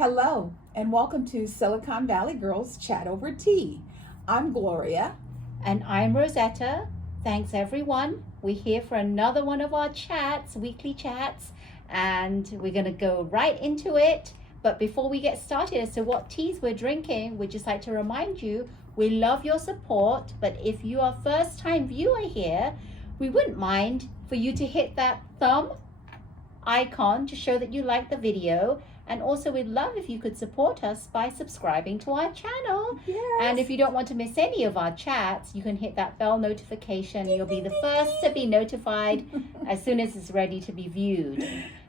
Hello, and welcome to Silicon Valley Girls Chat Over Tea. I'm Gloria. And I'm Rosetta. Thanks, everyone. We're here for another one of our chats, weekly chats, and we're going to go right into it. But before we get started as to what teas we're drinking, we'd just like to remind you, we love your support, but if you are a first-time viewer here, we wouldn't mind for you to hit that thumb icon to show that you like the video. And also, we'd love if you could support us by subscribing to our channel. Yes. And if you don't want to miss any of our chats, you can hit that bell notification. You'll be the first to be notified as soon as it's ready to be viewed.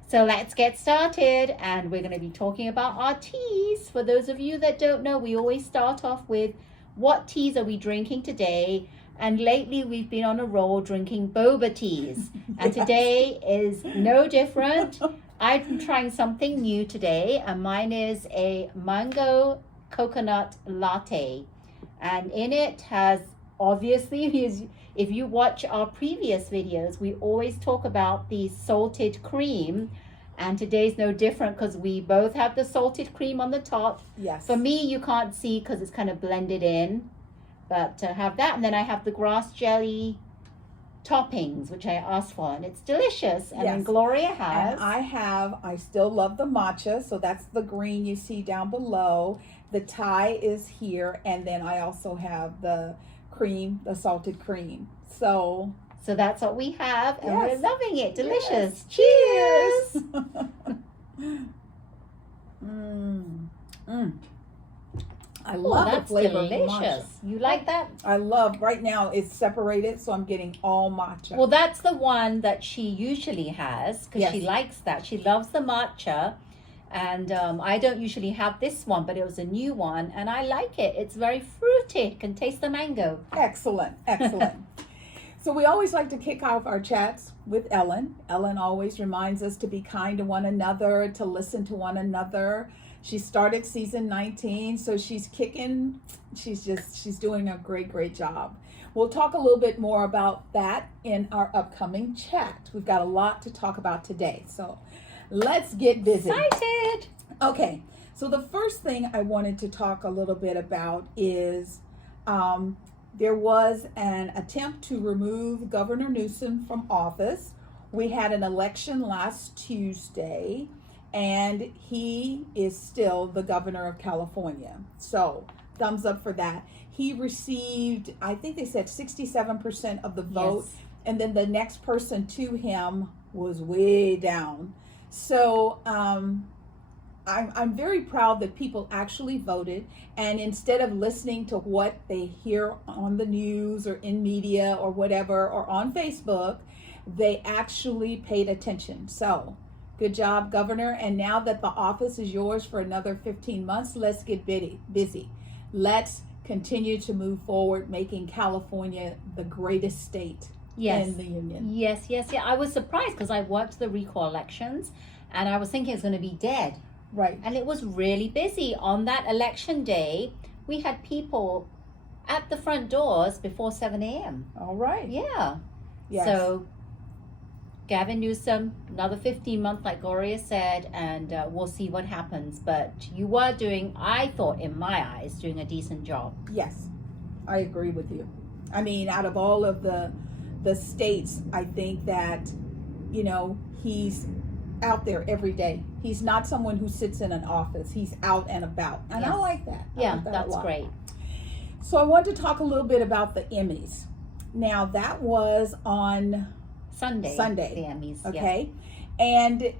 So let's get started. And we're going to be talking about our teas. For those of you that don't know, we always start off with what teas are we drinking today? And lately we've been on a roll drinking boba teas. And today is no different. I'm trying something new today, and mine is a mango coconut latte. And in it has, obviously, if you watch our previous videos, we always talk about the salted cream. And today's no different because we both have the salted cream on the top. Yes. For me, you can't see because it's kind of blended in. But to have that, and then I have the grass jelly toppings, which I asked for, and it's delicious. And then Gloria has. And I still love the matcha, so that's the green you see down below. The Thai is here, and then I also have the cream, the salted cream. So that's what we have, and we're loving it. Delicious. Yes. Cheers. I love the flavor delicious. of matcha. You like that? I love, right now it's separated, so I'm getting all matcha. Well, that's the one that she usually has because she likes that. She loves the matcha. And I don't usually have this one, but it was a new one, and I like it. It's very fruity. Can taste the mango. Excellent, excellent. So we always like to kick off our chats with Ellen. Ellen always reminds us to be kind to one another, to listen to one another. She started season 19, so she's kicking. She's doing a great job. We'll talk a little bit more about that in our upcoming chat. We've got a lot to talk about today, so let's get busy. Excited. Okay, so the first thing I wanted to talk a little bit about is there was an attempt to remove Governor Newson from office. We had an election last Tuesday, and he is still the governor of California. So thumbs up for that. He received, I think they said 67% of the vote. Yes. And then the next person to him was way down. So I'm very proud that people actually voted, and instead of listening to what they hear on the news or in media or whatever or on Facebook, they actually paid attention. So good job, Governor. And now that the office is yours for another 15 months, let's get busy. Let's continue to move forward, making California the greatest state in the union. Yes. I was surprised because I watched the recall elections, and I was thinking it's going to be dead. Right. And it was really busy. On that election day, we had people at the front doors before 7 a.m. All right. Yeah. Yes. So Gavin Newsom, another 15 months, like Gloria said, and we'll see what happens. But you were doing, I thought, in my eyes, doing a decent job. Yes, I agree with you. I mean, out of all of the states, I think that, he's out there every day. He's not someone who sits in an office. He's out and about. And I like that. That's great. So I want to talk a little bit about the Emmys. Now, that was on Sunday. The Emmys. Okay. And,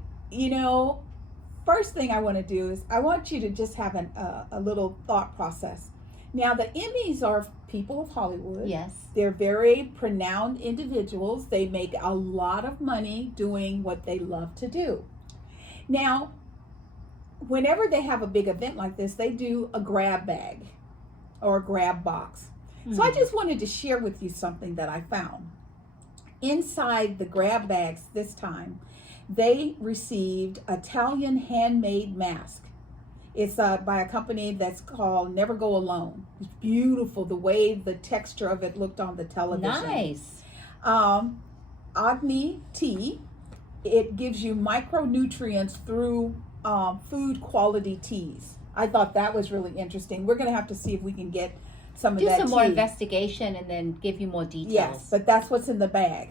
first thing I want to do is I want you to just have a little thought process. Now, the Emmys are people of Hollywood. Yes. They're very renowned individuals. They make a lot of money doing what they love to do. Now, whenever they have a big event like this, they do a grab bag or a grab box. So I just wanted to share with you something that I found. Inside the grab bags this time, they received Italian handmade mask. It's by a company that's called Never Go Alone. It's beautiful, the way the texture of it looked on the television. Nice. Agni tea, it gives you micronutrients through food quality teas. I thought that was really interesting. We're going to have to see if we can get some of that Do some tea. more investigation and then give you more details. Yes, but that's what's in the bag.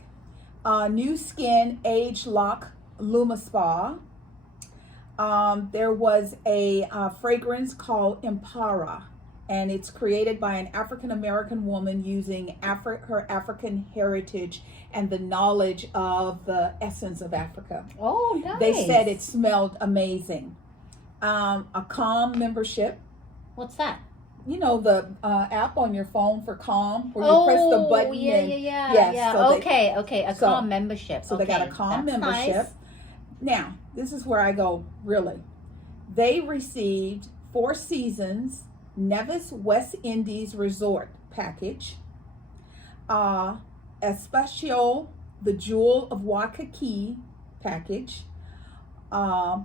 New Skin Age Lock Luma Spa. There was a fragrance called Impara, and it's created by an African American woman using her African heritage and the knowledge of the essence of Africa. Oh, nice. They said it smelled amazing. A Calm membership. What's that? You know, the app on your phone for Calm, where you press the button. Yeah. So Okay. A Calm membership. So they got a Calm membership. Nice. Now, this is where I go, really. They received 4 Seasons Nevis West Indies Resort package, Espacio, the Jewel of Waikiki package, Boba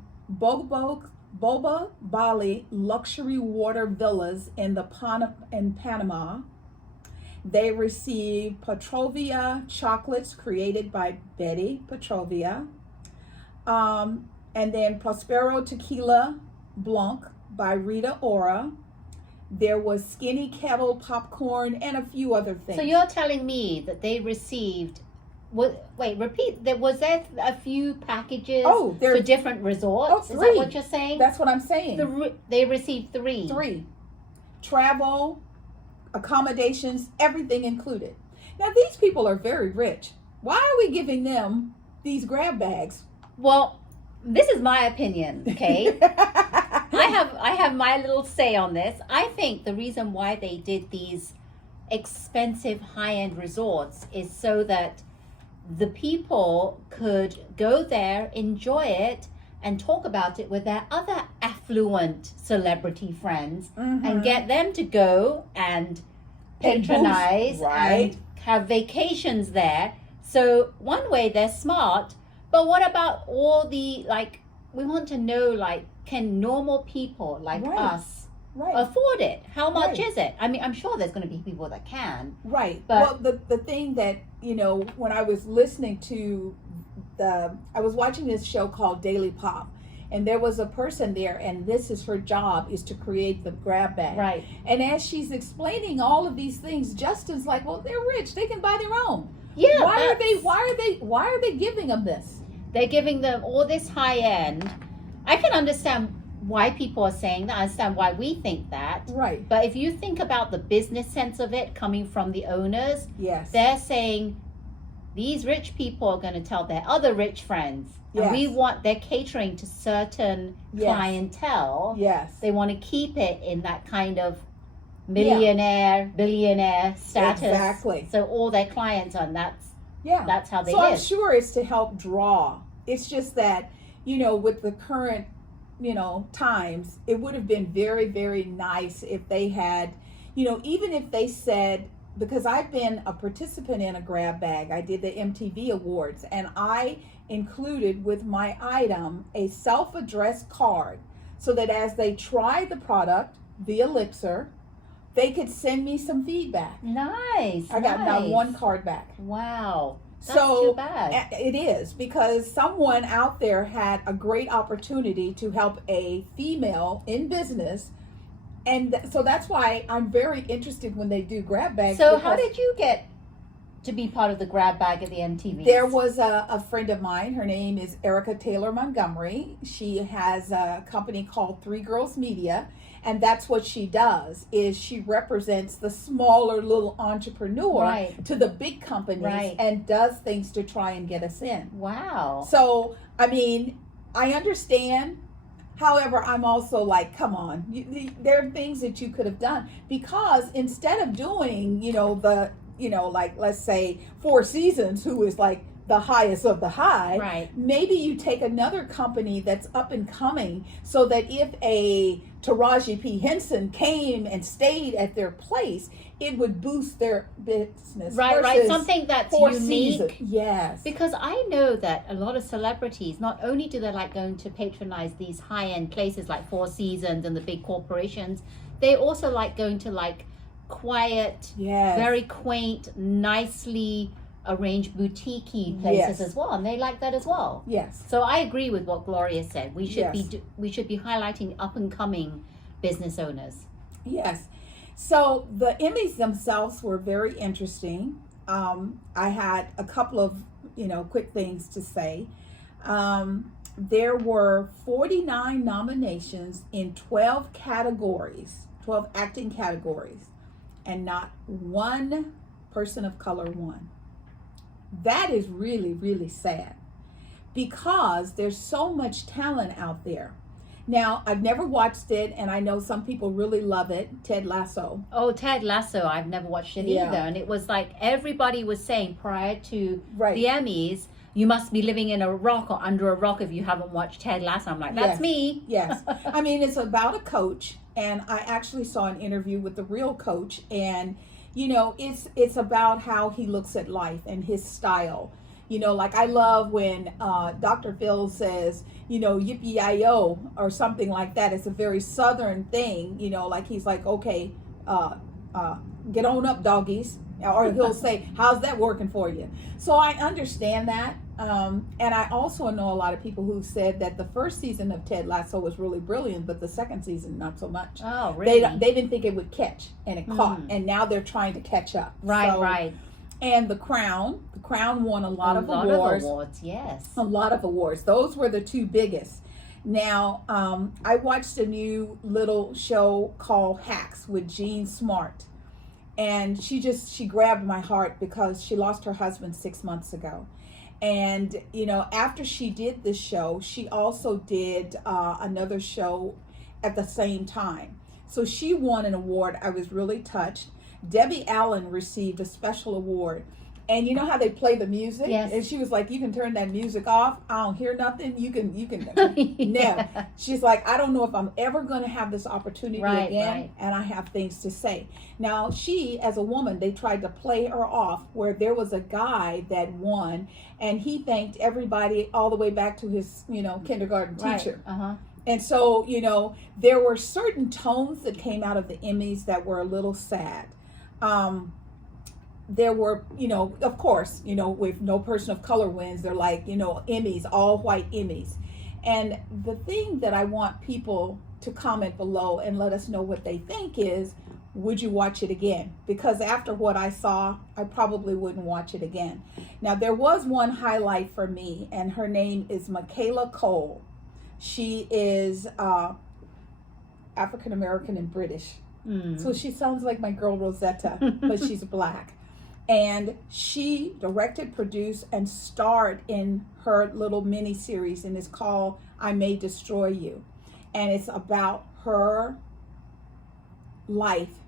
Bali luxury water villas in Panama. They received Petrovia chocolates created by Betty Petrovia. And then Prospero Tequila Blanc by Rita Ora. There was Skinny Kettle popcorn and a few other things. So you're telling me that they received, repeat, was there a few packages for different resorts? Oh, 3. Is that what you're saying? That's what I'm saying. They received 3. 3. Travel, accommodations, everything included. Now, these people are very rich. Why are we giving them these grab bags? Well, this is my opinion, okay? I have my little say on this. I think the reason why they did these expensive high-end resorts is so that the people could go there, enjoy it, and talk about it with their other affluent celebrity friends, and get them to go and patronize and have vacations there. So one way they're smart, but what about all the, we want to know, can normal people like us afford it? How much is it? I mean, I'm sure there's going to be people that can. Right. But well, the thing that, when I was listening to I was watching this show called Daily Pop, and there was a person there, and this is her job, is to create the grab bag. Right. And as she's explaining all of these things, Justin's like, well, they're rich. They can buy their own. Yeah. Why are they giving them this? They're giving them all this high end. I can understand why people are saying that. I understand why we think that. Right. But if you think about the business sense of it coming from the owners, yes, they're saying these rich people are going to tell their other rich friends. Yes. And they're catering to certain clientele. Yes. They want to keep it in that kind of millionaire, billionaire status. Exactly. So all their clients are, and that's how they live. So I'm sure it's to help draw. It's just that, with the current, times, it would have been very, very nice if they had, even if they said, because I've been a participant in a grab bag. I did the MTV Awards, and I included with my item a self-addressed card so that as they try the product, the elixir, they could send me some feedback. Nice. I got not one card back. Wow. That's so too bad. It is, because someone out there had a great opportunity to help a female in business. And so that's why I'm very interested when they do grab bags. So how did you get to be part of the grab bag at the MTV? There was a friend of mine. Her name is Erica Taylor Montgomery. She has a company called 3 Girls Media. And that's what she does, is she represents the smaller little entrepreneur to the big companies and does things to try and get us in. Wow. So, I mean, I understand. However, I'm also like, come on, there are things that you could have done, because instead of doing, let's say 4 Seasons, who is like the highest of the high, maybe you take another company that's up and coming, so that if a Taraji P. Henson came and stayed at their place, it would boost their business. Right. Something that's unique. Seasons. Yes. Because I know that a lot of celebrities, not only do they like going to patronize these high-end places like 4 Seasons and the big corporations, they also like going to quiet, very quaint, nicely arrange boutique places Yes. as well, and they like that as well. Yes. So I agree with what Gloria said. We should Yes. we should be highlighting up and coming business owners. Yes. So the Emmys themselves were very interesting. I had a couple of, quick things to say. There were 49 nominations in 12 categories, 12 acting categories, and not one person of color won. That is really, really sad because there's so much talent out there. Now, I've never watched it, and I know some people really love it, Ted Lasso. Oh, Ted Lasso, I've never watched it Yeah. either. And it was like everybody was saying prior to Right. the Emmys, you must be living in a rock or under a rock if you haven't watched Ted Lasso. I'm like, that's Yes. me. Yes. I mean, it's about a coach, and I actually saw an interview with the real coach, and it's about how he looks at life and his style. Like I love when Dr. Phil says, yippee-yi-yo or something like that. It's a very Southern thing, like he's like, okay, get on up, doggies. Or he'll say, how's that working for you? So I understand that. And I also know a lot of people who said that the first season of Ted Lasso was really brilliant, but the second season, not so much. Oh, really? They didn't think it would catch, and it caught. And now they're trying to catch up. Right, So, right. And the Crown won a lot of awards. A lot of awards, yes. A lot of awards. Those were the two biggest. Now, I watched a new little show called Hacks with Jean Smart. And she grabbed my heart because she lost her husband 6 months ago. And, after she did this show, she also did another show at the same time. So she won an award. I was really touched. Debbie Allen received a special award. And you know how they play the music? Yes. And she was like, you can turn that music off. I don't hear nothing. You can. Yeah. No. She's like, I don't know if I'm ever going to have this opportunity again. Right. And I have things to say. Now, she, as a woman, they tried to play her off where there was a guy that won. And he thanked everybody all the way back to his, kindergarten teacher. Right. Uh-huh. And so, there were certain tones that came out of the Emmys that were a little sad. There were, of course, with no person of color wins, they're like, Emmys, all white Emmys. And the thing that I want people to comment below and let us know what they think is, would you watch it again? Because after what I saw, I probably wouldn't watch it again. Now, there was one highlight for me, and her name is Michaela Cole. She is African American and British. So she sounds like my girl Rosetta, but she's black. And she directed, produced, and starred in her little mini series, and it's called I May Destroy You. And it's about her life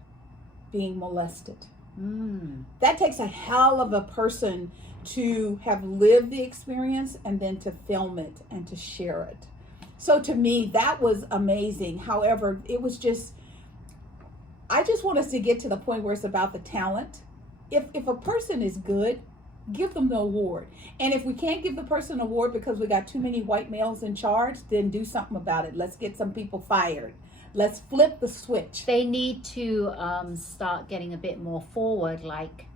being molested. That takes a hell of a person to have lived the experience and then to film it and to share it. So to me, that was amazing. However, it was I just want us to get to the point where it's about the talent. If a person is good, give them the award. And if we can't give the person an award because we got too many white males in charge, then do something about it. Let's get some people fired. Let's flip the switch. They need to start getting a bit more forward, like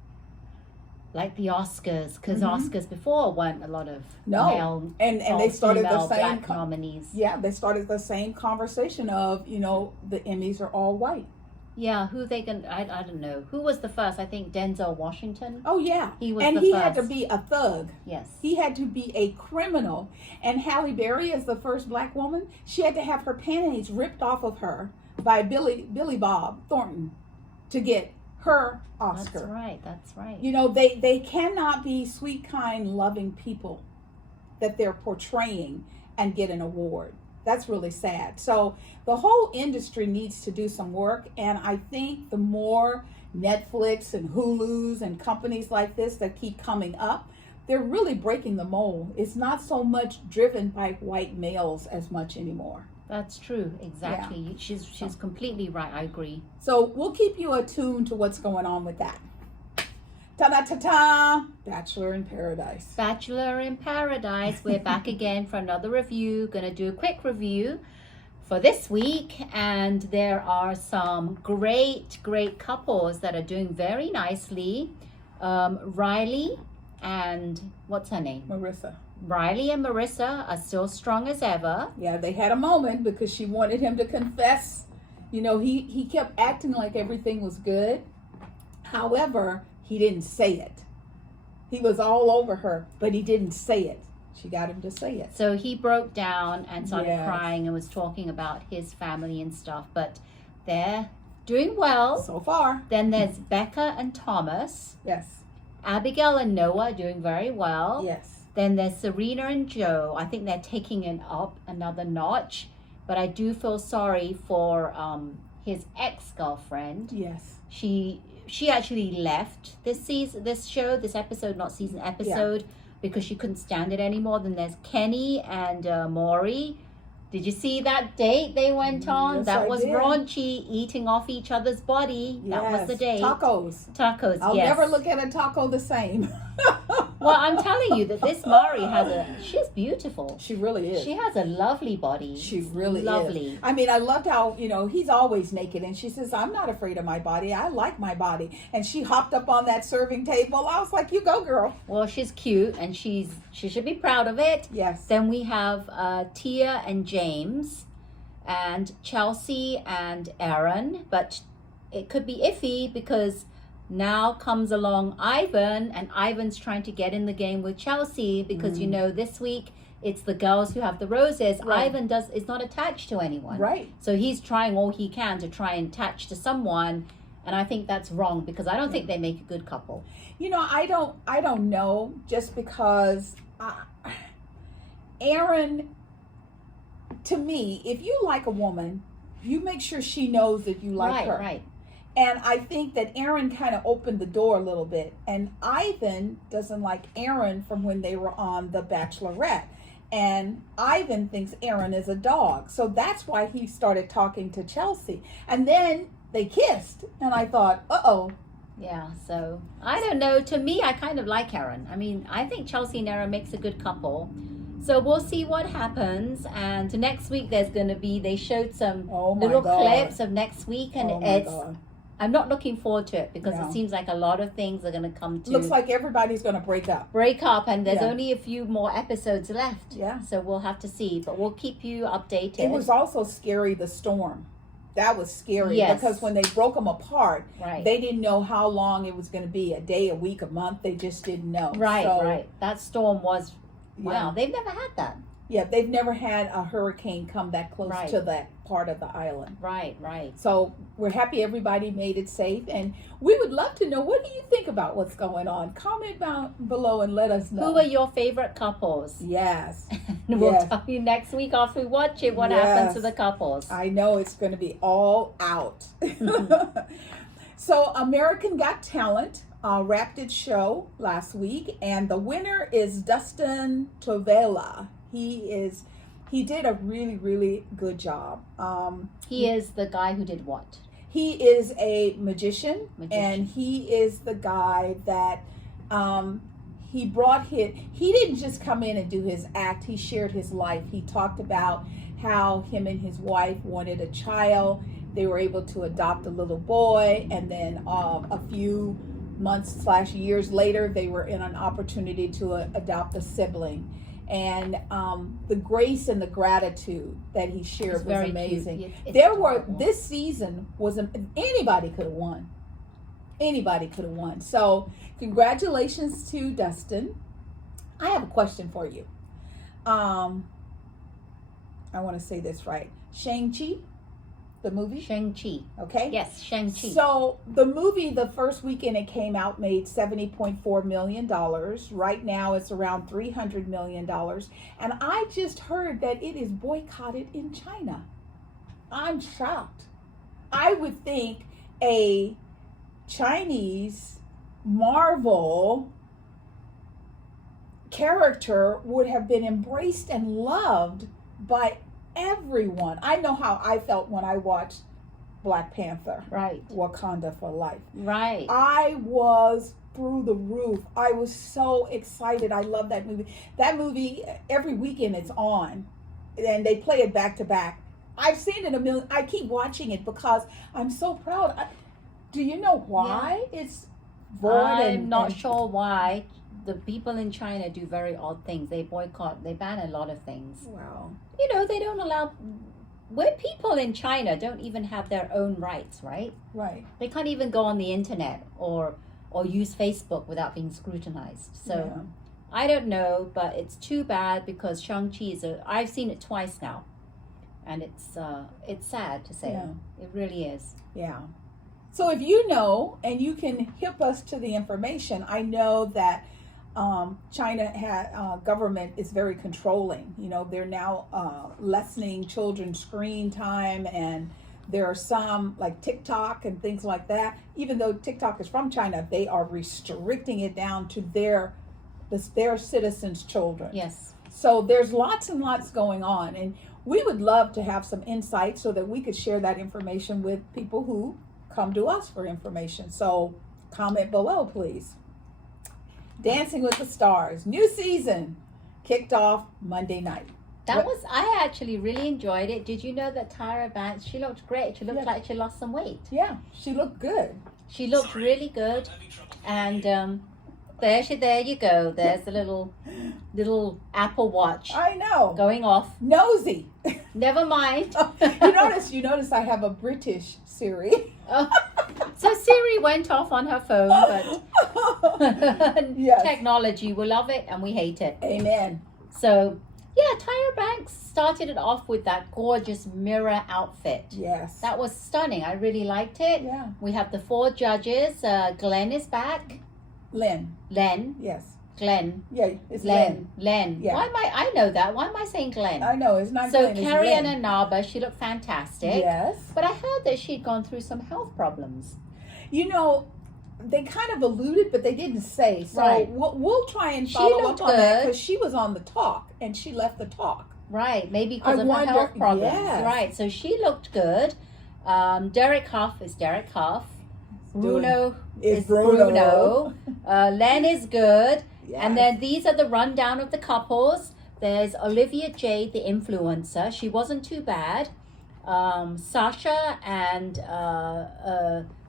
the Oscars, because Oscars before weren't a lot of male and they started the same black nominees. Yeah, they started the same conversation of the Emmys are all white. Yeah, who they can? I don't know. Who was the first? I think Denzel Washington. Oh yeah, he was. And the he first. had to be a thug. Yes, he had to be a criminal. And Halle Berry, as the first black woman, she had to have her panties ripped off of her by Billy Bob Thornton to get her Oscar. That's right. They cannot be sweet, kind, loving people that they're portraying and get an award. That's really sad. So the whole industry needs to do some work. And I think the more Netflix and Hulu's and companies like this that keep coming up, they're really breaking the mold. It's not so much driven by white males as much anymore. That's true. Exactly. Yeah. She's completely right. I agree. So we'll keep you attuned to what's going on with that. Ta-da-ta-ta! Bachelor in Paradise. Bachelor in Paradise. We're back again for another review. Going to do a quick review for this week. And there are some great couples that are doing very nicely. Riley and what's her name? Marissa. Riley and Marissa are still strong as ever. Yeah, they had a moment because she wanted him to confess. You know, he kept acting like everything was good. However, he didn't say it. He was all over her, but he didn't say it. She got him to say it. So he broke down and started Yes. crying and was talking about his family and stuff. But they're doing well. So far. Then there's Becca and Thomas. Yes. Abigail and Noah are doing very well. Yes. Then there's Serena and Joe. I think they're taking it up another notch. But I do feel sorry for his ex-girlfriend. Yes. She actually left this episode, not season, episode, because she couldn't stand it anymore. Then there's Kenny and Maury. Did you see that date they went on? Yes, That I was did. raunchy, eating off each other's body. That was the date. Tacos. Tacos, I'll yes. never look at a taco the same. Well, I'm telling you that this Maury she's beautiful. She really is. She has a lovely body. She really lovely. is. I mean, I loved how, he's always naked. And she says, I'm not afraid of my body. I like my body. And she hopped up on that serving table. I was like, you go, girl. Well, she's cute and she should be proud of it. Yes. Then we have Tia and James and Chelsea and Aaron. But it could be iffy because now comes along Ivan, and Ivan's trying to get in the game with Chelsea because, this week it's the girls who have the roses. Right. Ivan is not attached to anyone. Right. So he's trying all he can to try and attach to someone. And I think that's wrong because I don't think they make a good couple. I don't know, just because Aaron, to me, if you like a woman, you make sure she knows that you like her. Right. And I think that Aaron kind of opened the door a little bit. And Ivan doesn't like Aaron from when they were on The Bachelorette. And Ivan thinks Aaron is a dog. So that's why he started talking to Chelsea. And then they kissed. And I thought, uh-oh. Yeah, so I don't know. To me, I kind of like Aaron. I mean, I think Chelsea and Aaron makes a good couple. So we'll see what happens. And next week, they showed some little clips of next week. And I'm not looking forward to it because it seems like a lot of things are going to come to. Looks like everybody's going to break up. And there's only a few more episodes left. Yeah. So we'll have to see, but we'll keep you updated. It was also scary, the storm. That was scary because when they broke them apart, they didn't know how long it was going to be, a day, a week, a month. They just didn't know. Right. That storm was, wow, they've never had that. Yeah, they've never had a hurricane come that close to that part of the island. Right. So we're happy everybody made it safe. And we would love to know, what do you think about what's going on? Comment down below and let us know. Who are your favorite couples? Yes. And we'll tell you next week after we watch it what happens to the couples. I know it's going to be all out. So American Got Talent wrapped its show last week. And the winner is Dustin Tovela. He did a really, really good job. He is the guy who did what? He is a magician. And he is the guy that he didn't just come in and do his act. He shared his life. He talked about how him and his wife wanted a child. They were able to adopt a little boy, and then a few months/years later, they were in an opportunity to adopt a sibling. And the grace and the gratitude that he shared was amazing. This season anybody could have won. Anybody could have won. So congratulations to Dustin. I have a question for you. I want to say this right. Shang-Chi, the movie? Shang-Chi. Okay? Yes, Shang-Chi. So the movie, the first weekend it came out, made $70.4 million. Right now it's around $300 million. And I just heard that it is boycotted in China. I'm shocked. I would think a Chinese Marvel character would have been embraced and loved by everyone. I know how I felt when I watched Black Panther. Right. Wakanda for Life. Right. I was through the roof. I was so excited. I love that movie. That movie, every weekend it's on. And they play it back to back. I've seen it a million. I keep watching it because I'm so proud. Do you know why it's void? I'm not sure why. the people in China do very odd things. They boycott, they ban a lot of things. Wow. You know, they don't allow, where people in China don't even have their own rights, right? Right. They can't even go on the internet or use Facebook without being scrutinized. So Yeah. I don't know, but it's too bad because Shang-Chi I've seen it twice now. And it's sad to say. Yeah. It really is. Yeah. So if you know, and you can hip us to the information, I know that China government is very controlling. You know, they're now lessening children's screen time, and there are some like TikTok and things like that. Even though TikTok is from China, they are restricting it down to their citizens' children. Yes. So there's lots and lots going on, and we would love to have some insight so that we could share that information with people who come to us for information. So comment below, please. Dancing with the Stars, new season, kicked off Monday night. I actually really enjoyed it. Did you know that Tyra Banks, she looked great. She looked like she lost some weight. Yeah, she looked good. She looked really good. And there you go. There's the little Apple Watch I know. going off. Nosy. Never mind. You notice I have a British Siri. Oh. So Siri went off on her phone, but Yes. technology, we love it and we hate it. Amen. So yeah, Tyra Banks started it off with that gorgeous mirror outfit. Yes. That was stunning. I really liked it. Yeah. We have the 4 judges. Glenn is back. Len. Yes. Glenn. Yeah, it's Len. Yeah. Why am I know that. Why am I saying Glenn? I know, it's not So Glenn, it's Carrie Len. Ann Naba, she looked fantastic. Yes. But I heard that she'd gone through some health problems. You know, they kind of alluded, but they didn't say. So Right. we'll try and She follow looked up on that good. because she was on the talk and she left the talk. Right, maybe because I of wonder- her health problems. yes. Right, so she looked good. Derek Huff is Derek Huff. Bruno is Bruno. Len is good. Yes. And then these are the rundown of the couples. There's Olivia Jade, the influencer. She wasn't too bad. Sasha and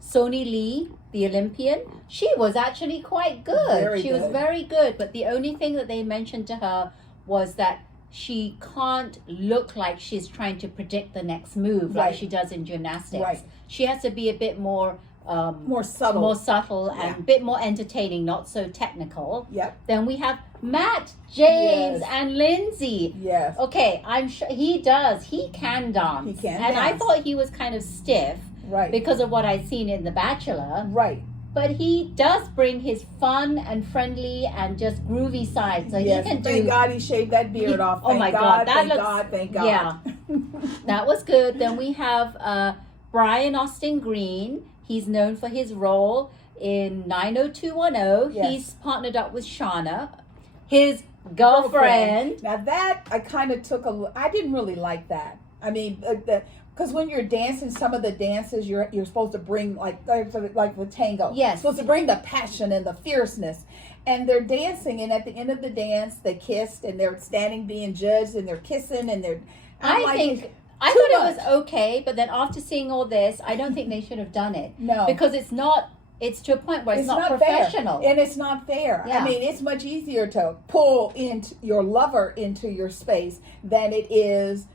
Sony Lee, the Olympian. She was actually quite good. She was very good. But the only thing that they mentioned to her was that she can't look like she's trying to predict the next move like Right. she does in gymnastics. Right. She has to be a bit more more subtle. and Yeah. a bit more entertaining, not so technical. Yep. Then we have Matt, James, Yes. and Lindsay. Yes. Okay, I'm sure he can dance. He can and I dance. thought he was kind of stiff Right. because of what I'd seen in The Bachelor. Right. But he does bring his fun and friendly and just groovy side. So Yes. he can Thank do. God he shaved that beard off. Oh Thank my God. God, that Thank looks- God. Thank God. Yeah. That was good. Then we have Brian Austin Green. He's known for his role in 90210. Yes. He's partnered up with Shauna, his girlfriend. Now that I kind of I didn't really like that. I mean, because when you're dancing, some of the dances you're supposed to bring like the tango. Yes. Supposed to bring the passion and the fierceness. And they're dancing, and at the end of the dance, they kissed, and they're standing being judged, and they're kissing, and they're. I thought it was okay, but then after seeing all this, I don't think they should have done it. No. Because it's to a point where it's not professional. Fair. And it's not fair. Yeah. I mean, it's much easier to pull into your lover into your space than it is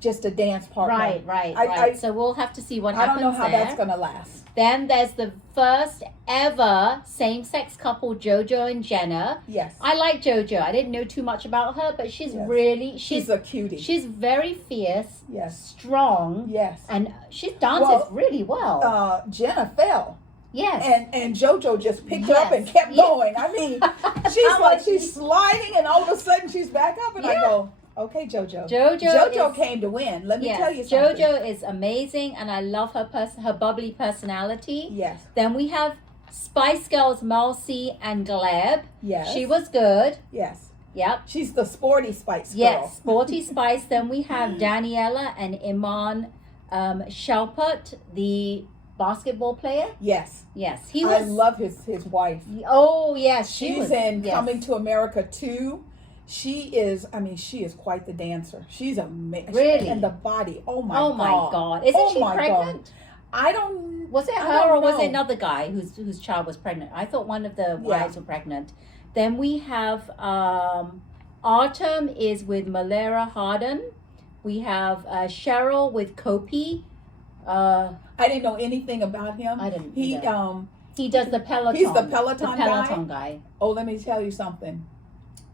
just a dance partner. Right. So we'll have to see what happens. I don't know how there. that's going to last. Then there's the first ever same-sex couple, Jojo and Jenna. Yes. I like Jojo. I didn't know too much about her, but she's she's a cutie. She's very fierce, Yes. strong, Yes. and she dances really well. Jenna fell. Yes. And Jojo just picked her up and kept going. I mean, she's sliding, and all of a sudden she's back up, and I go, okay, Jojo. Jojo came to win. Let me tell you something. Jojo is amazing, and I love her bubbly personality. Yes. Then we have Spice Girls, Malcy and Gleb. Yes. She was good. Yes. Yep. She's the sporty Spice girl. Yes, sporty Spice. Then we have Daniela and Iman Shalput, the basketball player. Yes. Yes, I love his wife. Oh yes, She's in Coming to America 2. She is quite the dancer. She's amazing. Really? And the body. Oh my God. Isn't she pregnant? I don't. Was it her or was it another guy whose child was pregnant? I thought one of the wives were pregnant. Then we have Autumn is with Malera Hardin. We have Cheryl with Kopi. I didn't know anything about him. I didn't He either. He does the Peloton. He's the Peloton guy. Oh, let me tell you something.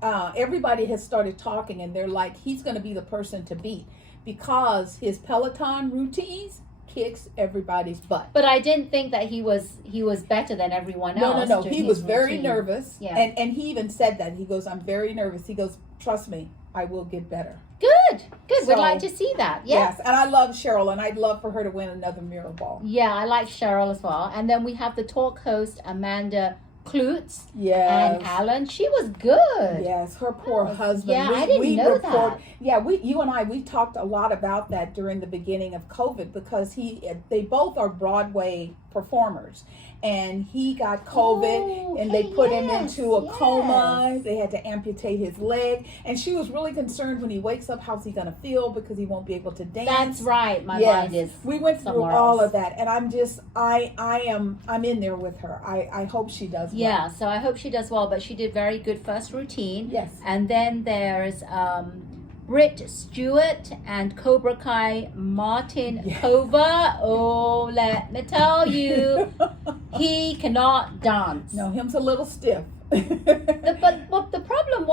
Everybody has started talking, and they're like, he's going to be the person to beat because his Peloton routines kicks everybody's butt. But I didn't think that he was better than everyone else. No. He was very nervous. Yeah. And he even said that. He goes, I'm very nervous. He goes, trust me, I will get better. Good. So, We'd like to see that. Yes. And I love Cheryl, and I'd love for her to win another Mirror Ball. Yeah, I like Cheryl as well. And then we have the talk host, Amanda Klutz. Yes. And Alan. She was good. Yes, her poor husband. Yeah, I didn't know that. Yeah, you and I, we talked a lot about that during the beginning of COVID because they both are Broadway performers. And he got COVID, and they put him into a coma. They had to amputate his leg. And she was really concerned when he wakes up, how's he going to feel because he won't be able to dance. That's right. My mind is We went through somewhere all else. of that. And I'm in there with her. I hope she does well. Yeah, so I hope she does well. But she did very good first routine. Yes. And then there's Britt Stewart and Cobra Kai Martin Kova. Oh, let me tell you, he cannot dance. No, him's a little stiff. But what the problem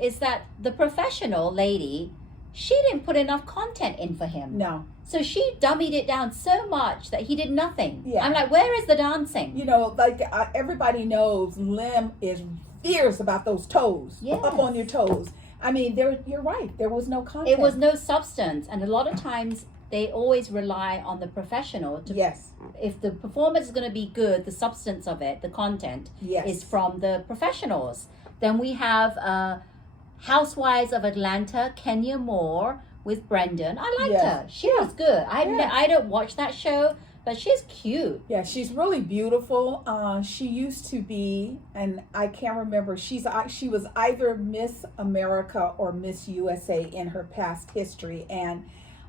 is that the professional lady, she didn't put enough content in for him. No. So she dummied it down so much that he did nothing. Yeah. I'm like, where is the dancing? You know, like everybody knows Lim is fierce about those toes. Yes. Up on your toes. I mean, you're right. There was no content. It was no substance. And a lot of times they always rely on the professional to Yes. If the performance is going to be good, the substance of it, the content is from the professionals. Then we have Housewives of Atlanta, Kenya Moore with Brendan. I liked her. She was good. I don't watch that show, but she's cute. Yeah, she's really beautiful. She used to be, and I can't remember. She was either Miss America or Miss USA in her past history. And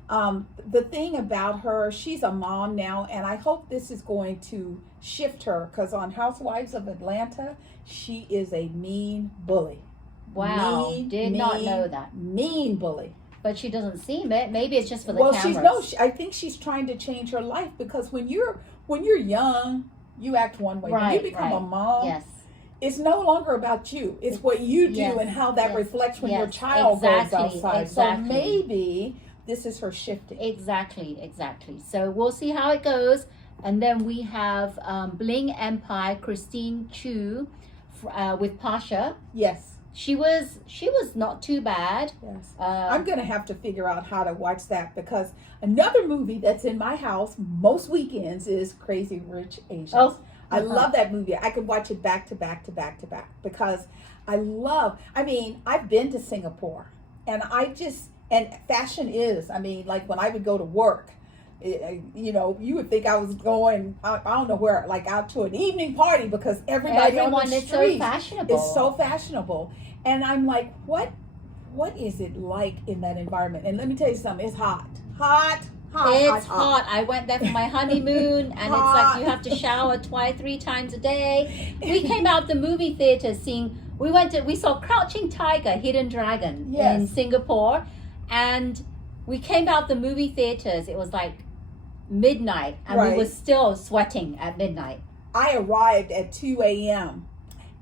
the thing about her, she's a mom now, and I hope this is going to shift her because on Housewives of Atlanta, she is a mean bully. Wow, did not know that. Mean bully. But she doesn't seem it. Maybe it's just for the cameras. I think she's trying to change her life because when you're young, you act one way. When you become a mom, it's no longer about you. It's what you do and how that reflects when your child goes outside. So maybe this is her shifting. Exactly. So we'll see how it goes. And then we have Bling Empire, Christine Chu with Pasha. Yes. She was not too bad. Yes. I'm going to have to figure out how to watch that because another movie that's in my house most weekends is Crazy Rich Asians. Oh, I love that movie. I could watch it back to back to back to back because I've been to Singapore and fashion is, like when I would go to work, you would think I was going, I don't know where, like out to an evening party because everyone on the street is so fashionable. And I'm like, what is it like in that environment? And let me tell you something, it's hot. It's hot. I went there for my honeymoon and it's like you have to shower 3 times a day. We came out of the movie theater we saw Crouching Tiger, Hidden Dragon in Singapore, and we came out the movie theaters. It was like midnight and we were still sweating at midnight. I arrived at 2 a.m.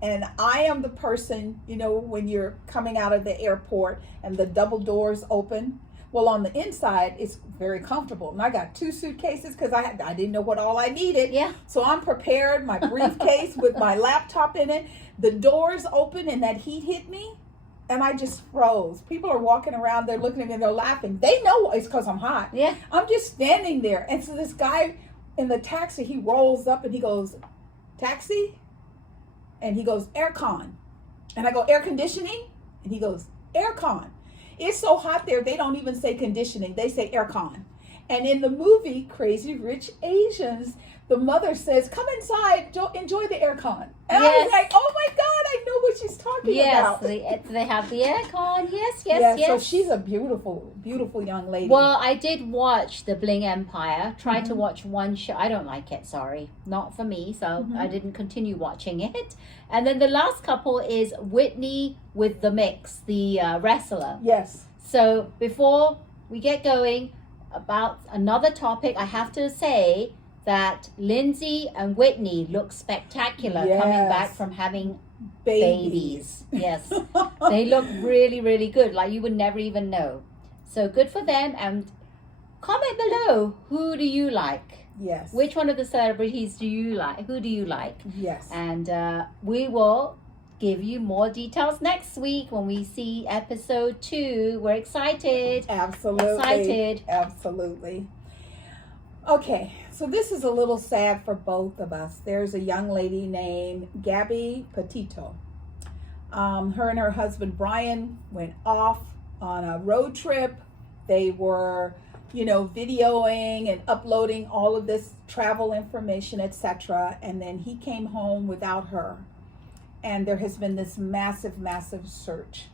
and I am the person, when you're coming out of the airport and the double doors open. Well, on the inside, it's very comfortable. And I got 2 suitcases because I didn't know what all I needed. Yeah. So I'm prepared, my briefcase with my laptop in it. The doors open and that heat hit me. And I just froze. People are walking around, they're looking at me and they're laughing. They know it's because I'm hot. Yeah. I'm just standing there. And so this guy in the taxi, he rolls up and he goes, taxi? And he goes, aircon. And I go, air conditioning? And he goes, aircon. It's so hot there, they don't even say conditioning. They say aircon. And in the movie Crazy Rich Asians, the mother says, "Come inside, enjoy the aircon." And I was like, "Oh my God, I know what she's talking about." Yes, they have the aircon. Yes. So she's a beautiful, beautiful young lady. Well, I did watch The Bling Empire. Tried to watch one show. I don't like it, sorry. Not for me, so I didn't continue watching it. And then the last couple is Whitney with the Mix, the wrestler. Yes. So before we get going about another topic, I have to say that Lindsay and Whitney look spectacular coming back from having babies. Yes. They look really, really good. Like you would never even know. So good for them. And comment below, who do you like? Yes. Which one of the celebrities do you like? Who do you like? Yes. And we will give you more details next week when we see episode 2. We're excited. Absolutely. Absolutely. Okay, so this is a little sad for both of us. There's a young lady named Gabby Petito. Her and her husband Brian went off on a road trip. They were, videoing and uploading all of this travel information, etc. And then he came home without her. And there has been this massive, massive search.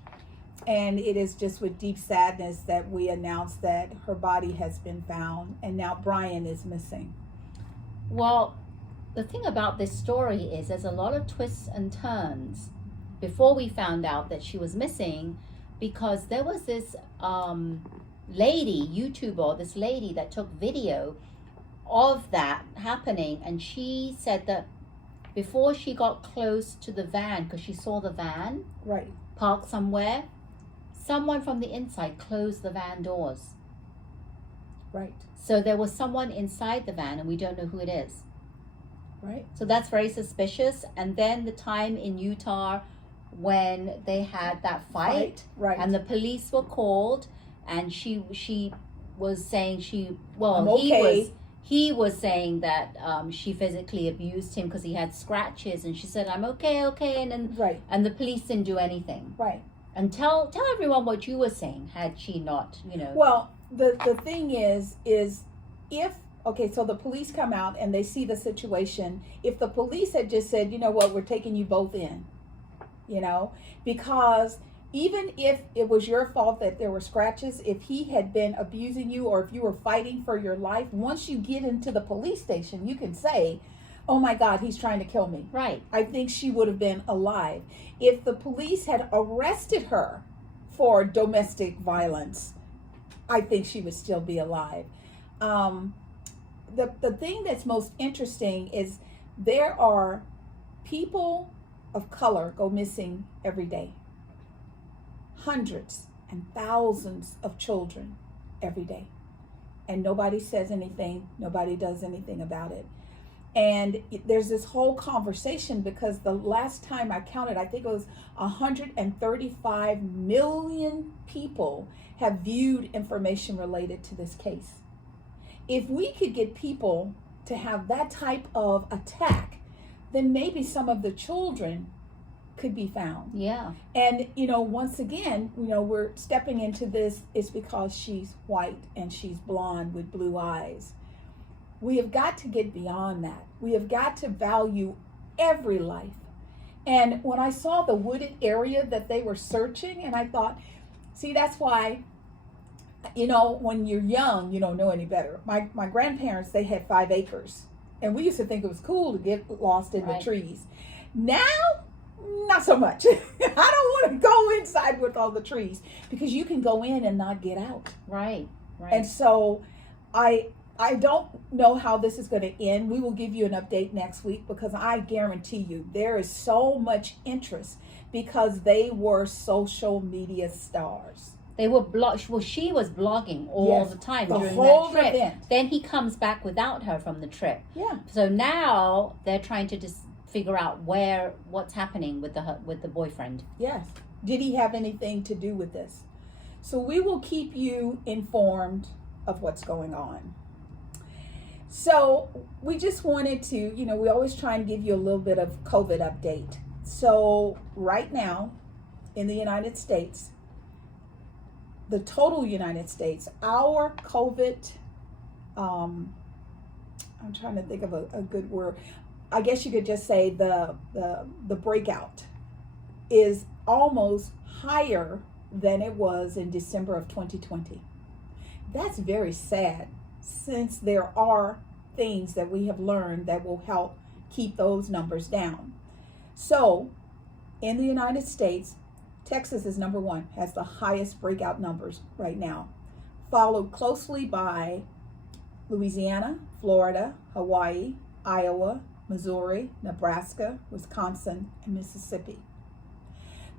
And it is just with deep sadness that we announce that her body has been found and now Brian is missing. Well, the thing about this story is there's a lot of twists and turns before we found out that she was missing, because there was this lady, YouTuber, this lady that took video of that happening, and she said that before she got close to the van, because she saw the van parked somewhere, someone from the inside closed the van doors. Right. So there was someone inside the van and we don't know who it is. Right. So that's very suspicious. And then the time in Utah when they had that fight, right. And the police were called, and she was saying he was saying that she physically abused him because he had scratches, and she said, "I'm okay," and then and the police didn't do anything. Right. And tell everyone what you were saying, had she not, Well, the thing is if, so the police come out and they see the situation. If the police had just said, "You know what, we're taking you both in," because even if it was your fault that there were scratches, if he had been abusing you or if you were fighting for your life, once you get into the police station, you can say, "Oh my God, he's trying to kill me." Right. I think she would have been alive. If the police had arrested her for domestic violence, I think she would still be alive. The thing that's most interesting is there are people of color go missing every day. Hundreds and thousands of children every day. And nobody says anything. Nobody does anything about it. And there's this whole conversation because the last time I counted, I think it was 135 million people have viewed information related to this case. If we could get people to have that type of attack, then maybe some of the children could be found. Yeah. And, once again, we're stepping into this is because she's white and she's blonde with blue eyes. We have got to get beyond that. We have got to value every life. And when I saw the wooded area that they were searching, and I thought, see, that's why, when you're young, you don't know any better. My grandparents, they had 5 acres. And we used to think it was cool to get lost in the trees. Now, not so much. I don't want to go inside with all the trees because you can go in and not get out. Right. And so I don't know how this is going to end. We will give you an update next week because I guarantee you there is so much interest because they were social media stars. They were she was blogging all the time during whole that trip. Event. Then he comes back without her from the trip. Yeah. So now they're trying to just figure out what's happening with the boyfriend. Yes. Did he have anything to do with this? So we will keep you informed of what's going on. So we just wanted to, we always try and give you a little bit of COVID update. So right now in the United States, the total United States, our COVID I'm trying to think of a good word. I guess you could just say the breakout is almost higher than it was in December of 2020. That's very sad, since there are things that we have learned that will help keep those numbers down. So in the United States, Texas is number one, has the highest breakout numbers right now, followed closely by Louisiana, Florida, Hawaii, Iowa, Missouri, Nebraska, Wisconsin, and Mississippi.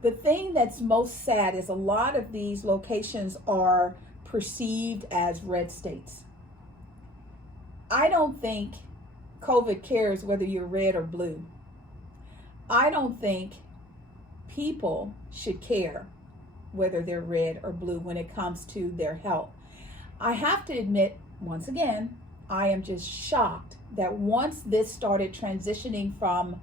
The thing that's most sad is a lot of these locations are perceived as red states. I don't think COVID cares whether you're red or blue. I don't think people should care whether they're red or blue when it comes to their health. I have to admit, once again, I am just shocked that once this started transitioning from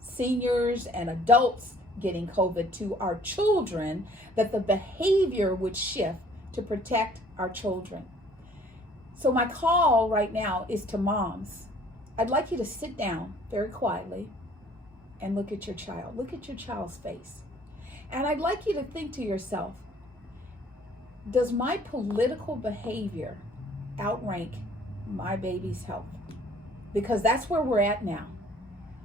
seniors and adults getting COVID to our children, that the behavior would shift to protect our children. So my call right now is to moms. I'd like you to sit down very quietly and look at your child. Look at your child's face. And I'd like you to think to yourself, does my political behavior outrank my baby's health? Because that's where we're at now.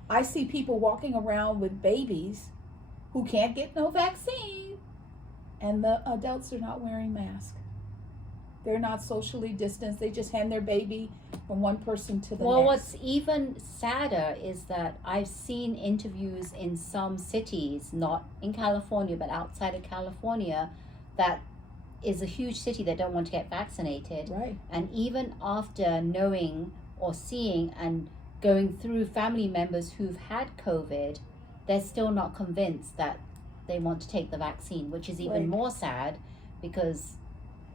I see people walking around with babies who can't get no vaccine, and the adults are not wearing masks. They're not socially distanced. They just hand their baby from one person to the Well, next. what's even sadder is that I've seen interviews in some cities, not in California, but outside of California, that is a huge city that don't want to get vaccinated. Right. And even after knowing or seeing and going through family members who've had COVID, they're still not convinced that they want to take the vaccine, which is even Right. more sad, because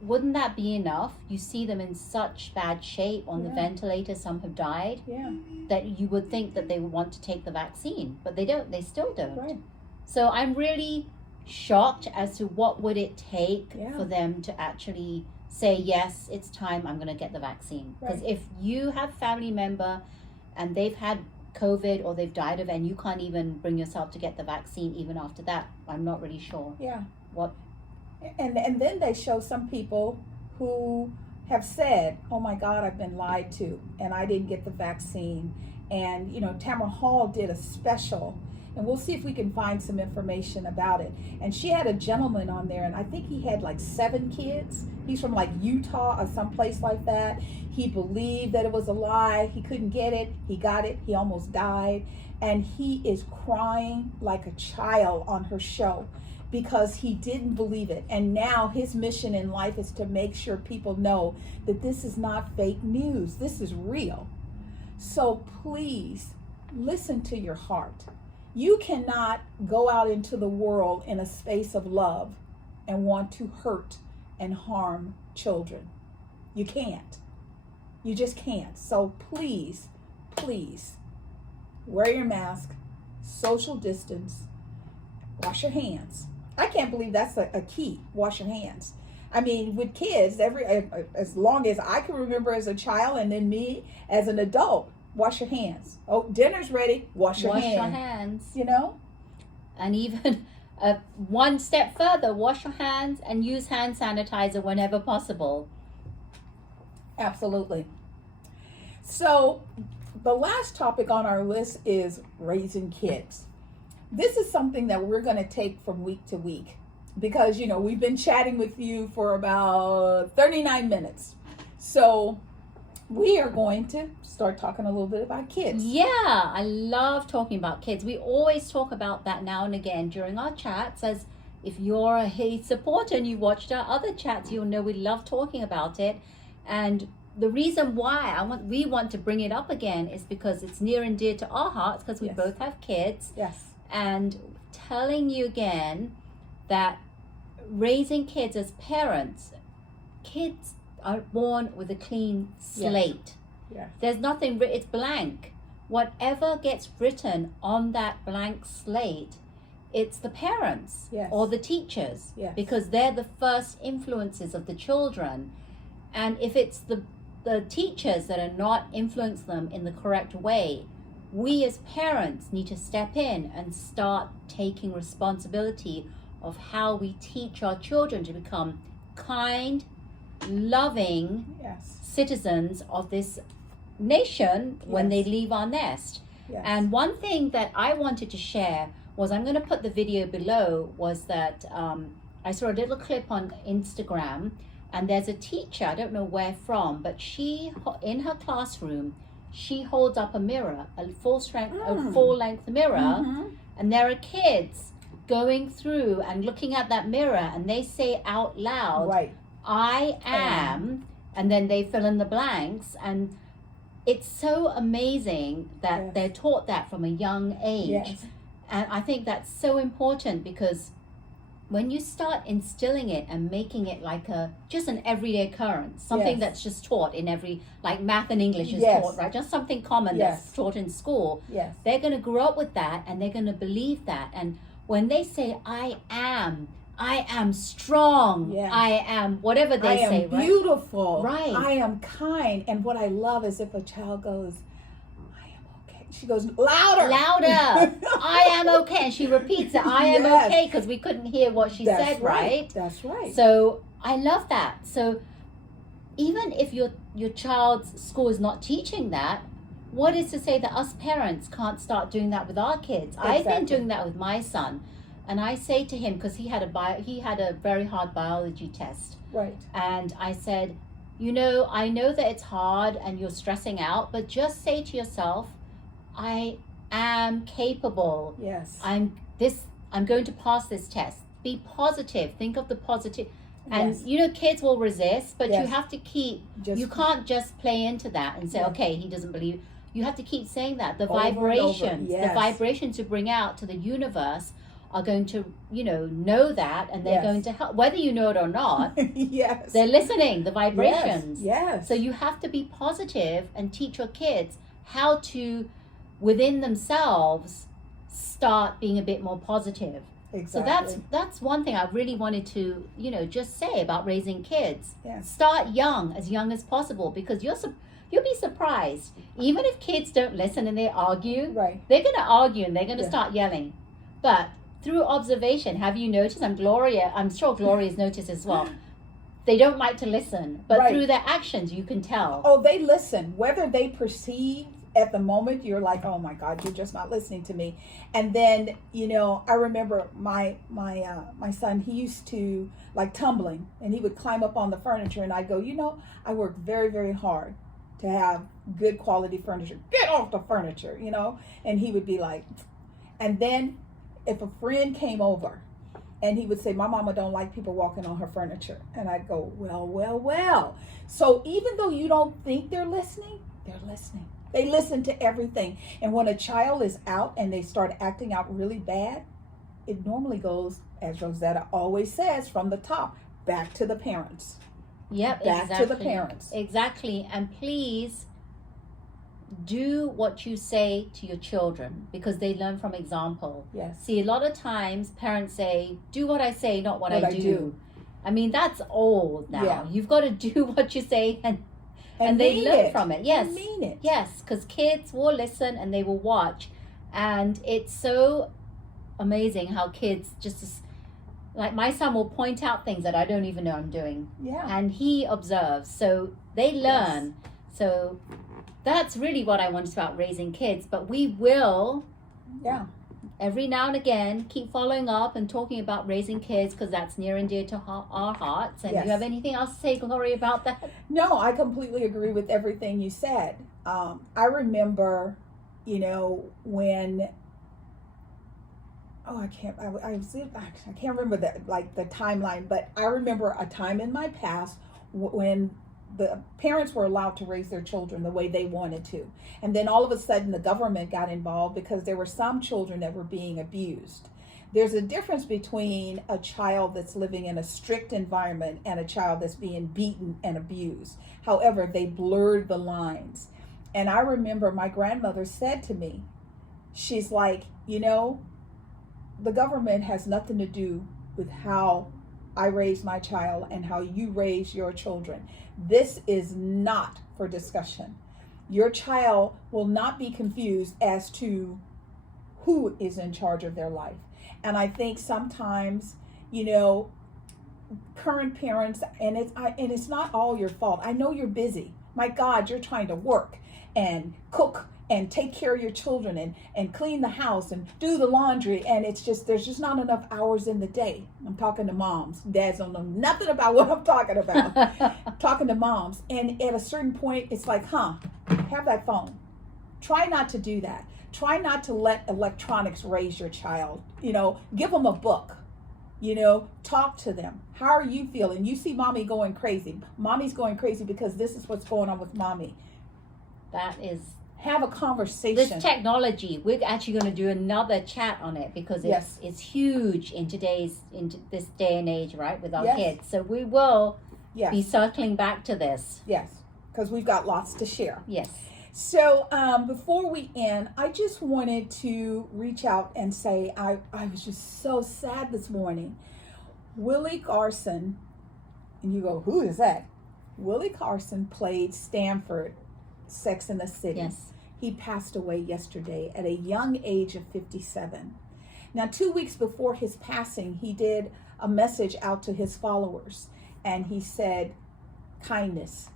wouldn't that be enough? You see them in such bad shape on the Yeah. ventilator, some have died, Yeah. that you would think that they would want to take the vaccine, but they don't, they still don't. Right. So I'm really shocked as to what would it take Yeah. for them to actually say, yes, it's time, I'm going to get the vaccine. Because Right. if you have family member and they've had COVID or they've died of it and you can't even bring yourself to get the vaccine even after that, I'm not really sure Yeah. what. And then they show some people who have said, oh my God, I've been lied to and I didn't get the vaccine. And, you know, Tamara Hall did a special, and we'll see if we can find some information about it. And she had a gentleman on there, and I think he had like 7 kids. He's from like Utah or someplace like that. He believed that it was a lie. He couldn't get it. He got it. He almost died. And he is crying like a child on her show because he didn't believe it. And now his mission in life is to make sure people know that this is not fake news. This is real. So please listen to your heart. You cannot go out into the world in a space of love and want to hurt and harm children. You can't. You just can't. So please, please wear your mask, social distance, wash your hands. I can't believe that's a key, wash your hands. I mean, with kids, as long as I can remember as a child, and then me as an adult, wash your hands. Oh, dinner's ready, wash your hands. You know? And even one step further, wash your hands and use hand sanitizer whenever possible. Absolutely. So the last topic on our list is raising kids. This is something that we're going to take from week to week because, you know, we've been chatting with you for about 39 minutes. So we are going to start talking a little bit about kids. Yeah, I love talking about kids. We always talk about that now and again during our chats. As if you're a Hey supporter and you watched our other chats, you'll know we love talking about it. And the reason why we want to bring it up again is because it's near and dear to our hearts, because we Yes. both have kids. Yes. And telling you again that raising kids as parents, kids are born with a clean slate. Yes. There's nothing, it's blank. Whatever gets written on that blank slate, it's the parents Yes. or the teachers, Yes. because they're the first influences of the children. And if it's the the teachers that are not influencing them in the correct way, we as parents need to step in and start taking responsibility of how we teach our children to become kind, loving citizens of this nation when they leave our nest. And one thing that I wanted to share was, I'm going to put the video below, was that I saw a little clip on Instagram, and there's a teacher, I don't know where from, but she, in her classroom, she holds up a mirror, a full-length mirror, and there are kids going through and looking at that mirror, and they say out loud, I am, and then they fill in the blanks. And it's so amazing that they're taught that from a young age. And I think that's so important, because when you start instilling it and making it like just an everyday occurrence, something that's just taught in every, like math and English is taught, right? Just something common that's taught in school. They're going to grow up with that, and they're going to believe that. And when they say, I am strong, I am whatever they say, right? I am beautiful, right? I am kind. And what I love is if a child goes, I am okay, she goes louder. I am okay, and she repeats it, I am okay, because we couldn't hear what she said, right? That's right. So I love that. So even if your child's school is not teaching that, what is to say that us parents can't start doing that with our kids? I've been doing that with my son. And I say to him, because he had a very hard biology test. Right. And I said, I know that it's hard and you're stressing out, but just say to yourself, I am capable. Yes. I'm going to pass this test. Be positive. Think of the positive. And kids will resist, but you have to keep, you can't just play into that and say, okay, he doesn't believe. You have to keep saying that. The vibrations you bring out to the universe are going to, know that, and they're going to help, whether you know it or not. They're listening, the vibrations. So you have to be positive and teach your kids how to, within themselves, start being a bit more positive. Exactly. So that's one thing I really wanted to, just say about raising kids. Start young as possible, because you'll be surprised. Even if kids don't listen and they argue, they're going to argue and they're going to start yelling. But through observation, have you noticed, I'm sure Gloria's noticed as well, they don't like to listen, but through their actions you can tell. Oh, they listen. Whether they perceive at the moment, you're like, oh my God, you're just not listening to me. And then, I remember my son, he used to like tumbling, and he would climb up on the furniture, and I'd go, I worked very, very hard to have good quality furniture. Get off the furniture, and he would be like, and then if a friend came over and he would say, my mama don't like people walking on her furniture. And I'd go, well. So even though you don't think they're listening, they're listening. They listen to everything. And when a child is out and they start acting out really bad, it normally goes, as Rosetta always says, from the top, back to the parents. Yep, back to the parents. Exactly. And please do what you say to your children, because they learn from example. See, a lot of times parents say, do what I say, not what I do. I mean, that's old now. You've got to do what you say, and they learn from it. And mean it. Yes, because kids will listen and they will watch. And it's so amazing how kids just, like my son will point out things that I don't even know I'm doing. And he observes. So they learn. So that's really what I wanted about raising kids. But we will, every now and again, keep following up and talking about raising kids, because that's near and dear to our hearts. And do you have anything else to say, Gloria, about that? No, I completely agree with everything you said. I remember, when, I can't remember the timeline, but I remember a time in my past when the parents were allowed to raise their children the way they wanted to. And then all of a sudden the government got involved, because there were some children that were being abused. There's a difference between a child that's living in a strict environment and a child that's being beaten and abused. However, they blurred the lines. And I remember my grandmother said to me, she's like, the government has nothing to do with how I raised my child and how you raise your children. This is not for discussion. Your child will not be confused as to who is in charge of their life. And I think sometimes, current parents, and it's not all your fault. I know you're busy. My God, you're trying to work and cook and take care of your children and clean the house and do the laundry, and there's just not enough hours in the day. I'm talking to moms. Dads don't know nothing about what I'm talking about. Talking to moms, and at a certain point it's like, have that phone. Try not to do that. Try not to let electronics raise your child. Give them a book. Talk to them. How are you feeling? You see mommy going crazy. Mommy's going crazy because this is what's going on with mommy. Have a conversation. This technology, we're actually going to do another chat on it because it's huge in this day and age, right, with our kids. So we will be circling back to this. Yes, because we've got lots to share. Yes. So before we end, I just wanted to reach out and say I was just so sad this morning. Willie Carson, and you go, who is that? Willie Carson played Stanford, Sex and the City. Yes. He passed away yesterday at a young age of 57. Now, 2 weeks before his passing, he did a message out to his followers, and he said, kindness,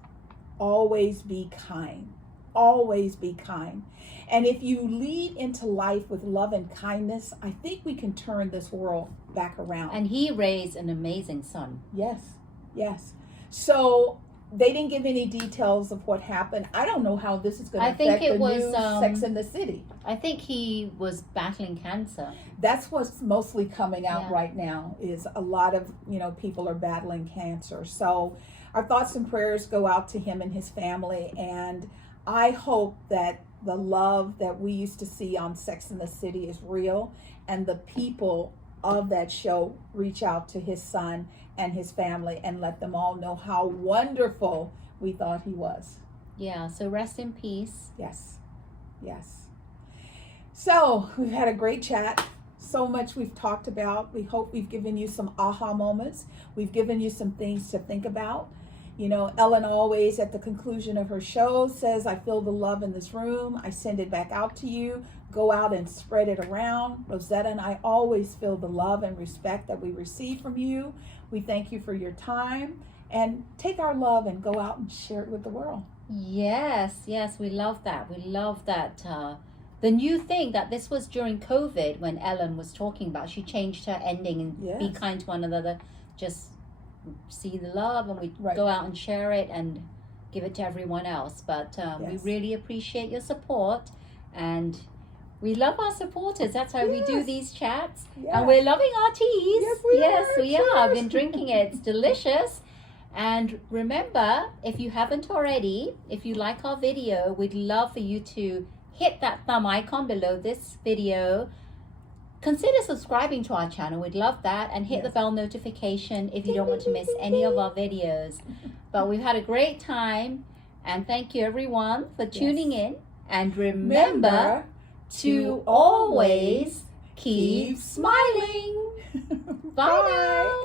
always be kind. Always be kind. And if you lead into life with love and kindness, I think we can turn this world back around. And he raised an amazing son. Yes. So they didn't give any details of what happened. I don't know how this is going to affect the new Sex and the City. I think he was battling cancer. That's what's mostly coming out right now, is a lot of, people are battling cancer. So our thoughts and prayers go out to him and his family, and I hope that the love that we used to see on Sex and the City is real, and the people of that show reach out to his son and his family and let them all know how wonderful we thought he was. Yeah, so rest in peace. Yes. So we've had a great chat. So much we've talked about. We hope we've given you some aha moments. We've given you some things to think about. Ellen always at the conclusion of her show says, I feel the love in this room. I send it back out to you. Go out and spread it around. Rosetta and I always feel the love and respect that we receive from you. We thank you for your time, and take our love and go out and share it with the world. Yes, we love that. The new thing that this was during COVID when Ellen was talking about, she changed her ending and be kind to one another. Just see the love, and we go out and share it and give it to everyone else. But we really appreciate your support, and we love our supporters. That's why we do these chats. And we're loving our teas. Yes, we are. I've been drinking it. It's delicious. And remember, if you haven't already, if you like our video, we'd love for you to hit that thumb icon below this video. Consider subscribing to our channel. We'd love that. And hit the bell notification if you don't want to miss any of our videos. But we've had a great time. And thank you, everyone, for tuning in. And remember to always keep smiling. Bye now.